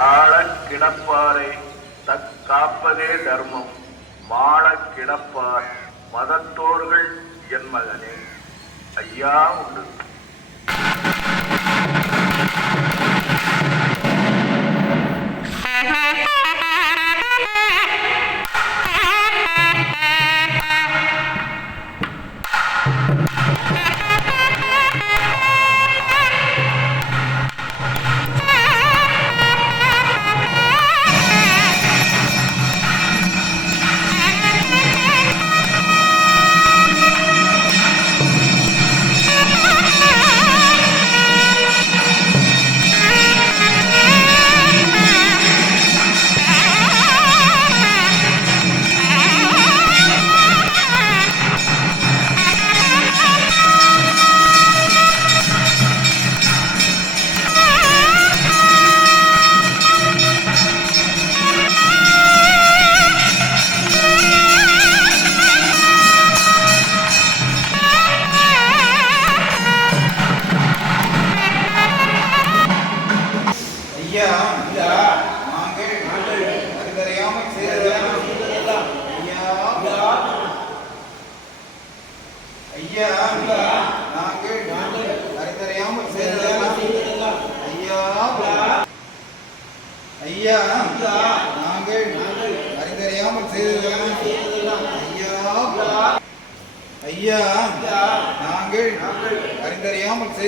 ஆழக் கிடப்பாரை தற்காப்பதே தர்மம். மாளக் கிடப்பார் மதத்தோர்கள் என் மகனே. ஐயா உண்டு. ஐயா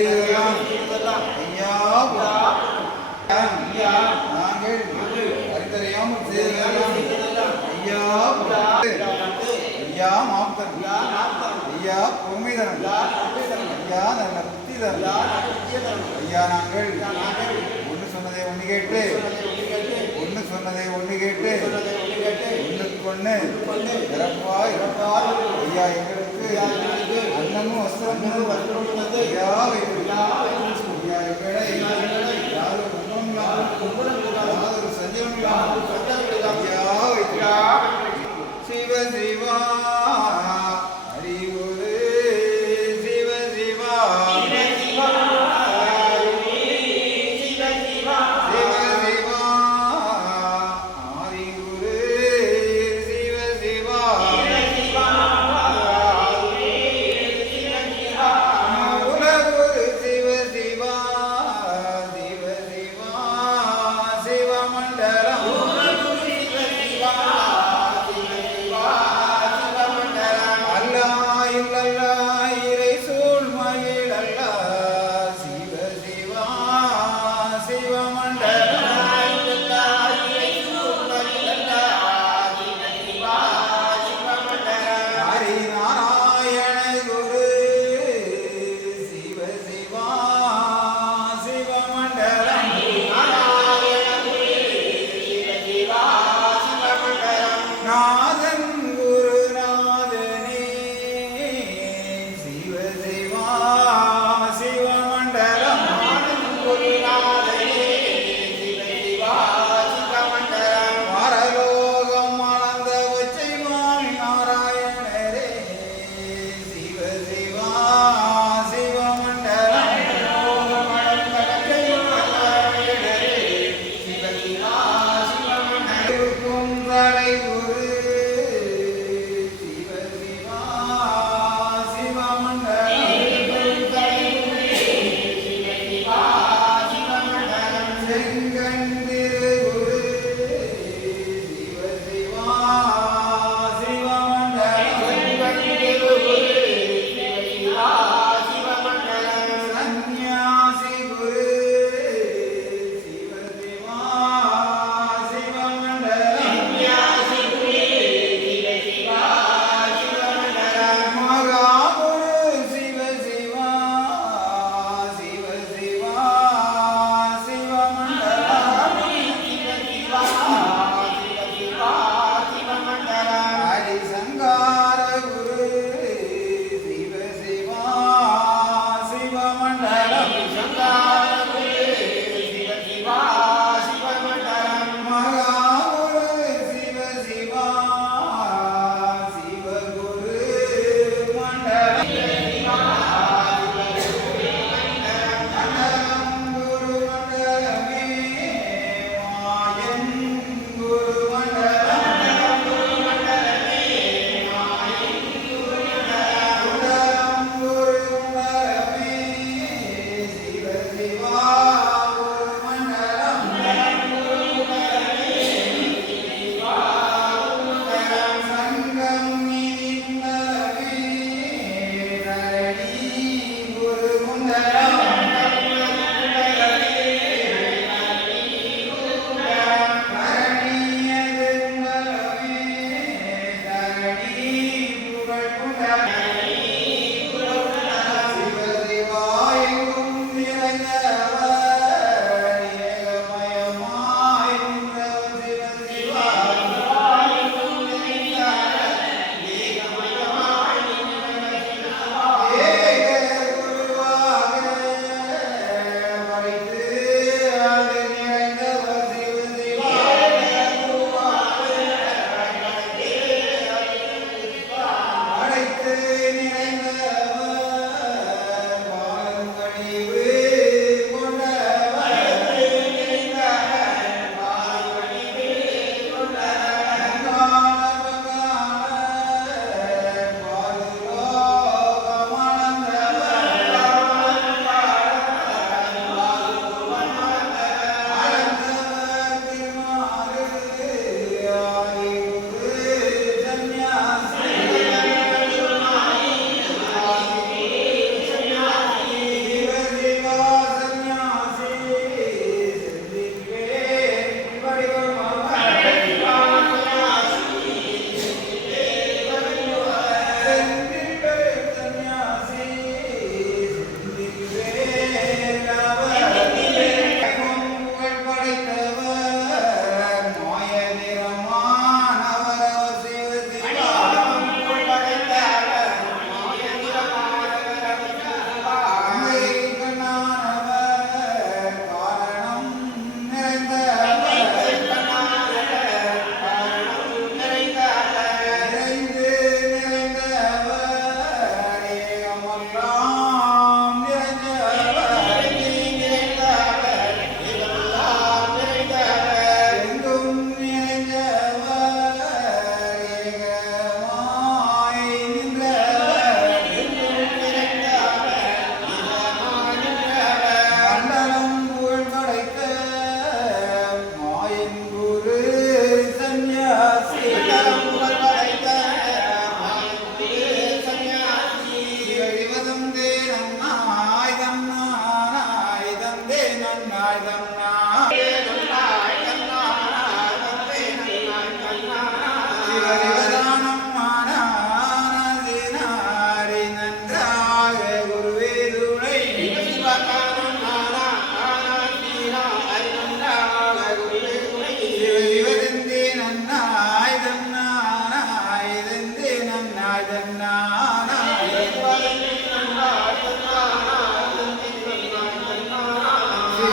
செய்ததெல்லாம் ஐயா ஐயா நாங்கள் அறிந்தறியாமல் செய்ததெல்லாம். ஐயா ஐயா மாப்தன் ஐயா பொறுமைதரன் ஐயா நல்ல புத்திதரன் ஐயா நாங்கள் ஒன்று சொன்னதை ஒன்று கேட்டு ஒன்று சொன்னதை ஒன்று கேட்டு ஒன்றுக்கு ஒன்று இறப்பாய். ஐயா எங்களுக்கு அன்னமும் வஸ்திரம் ஐயா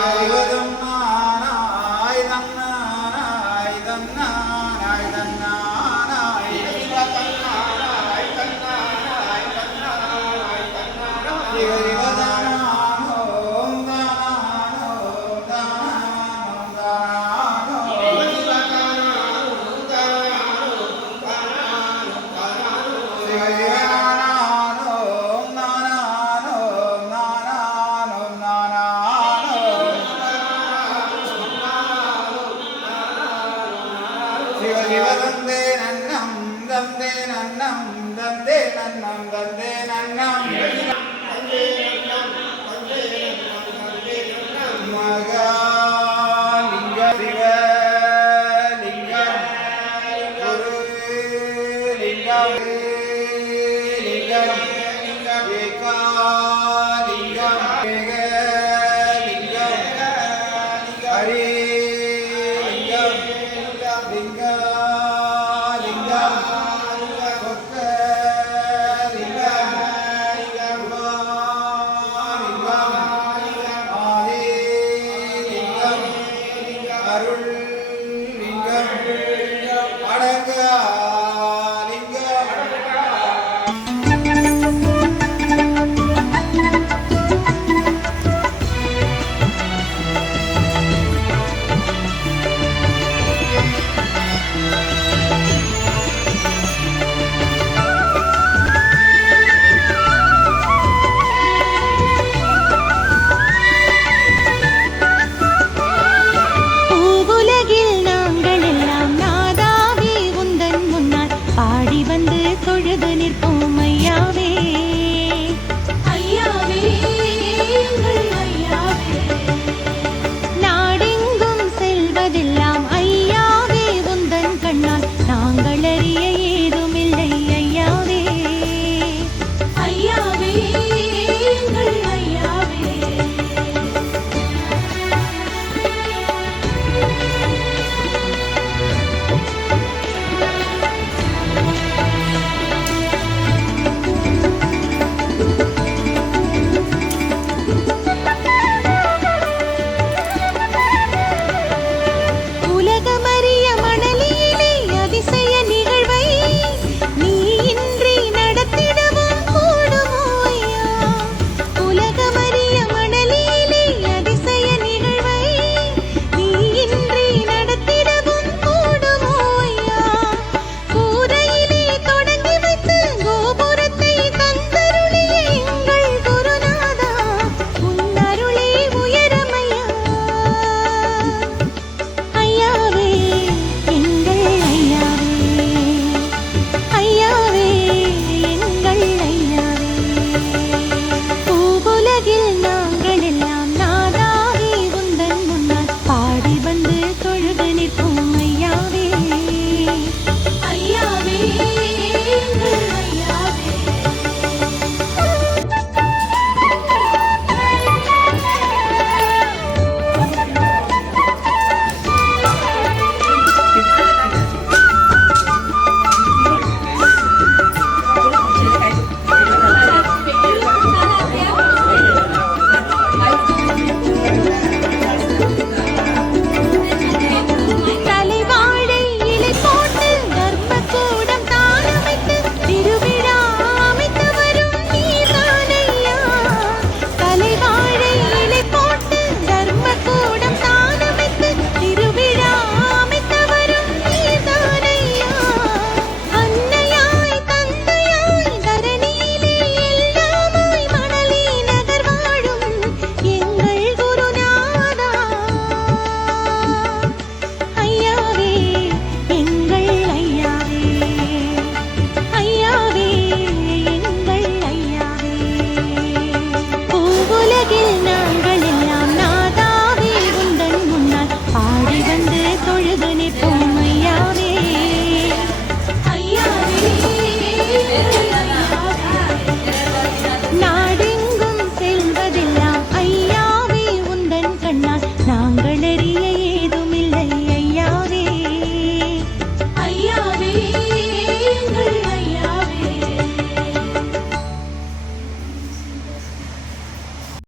with சிவ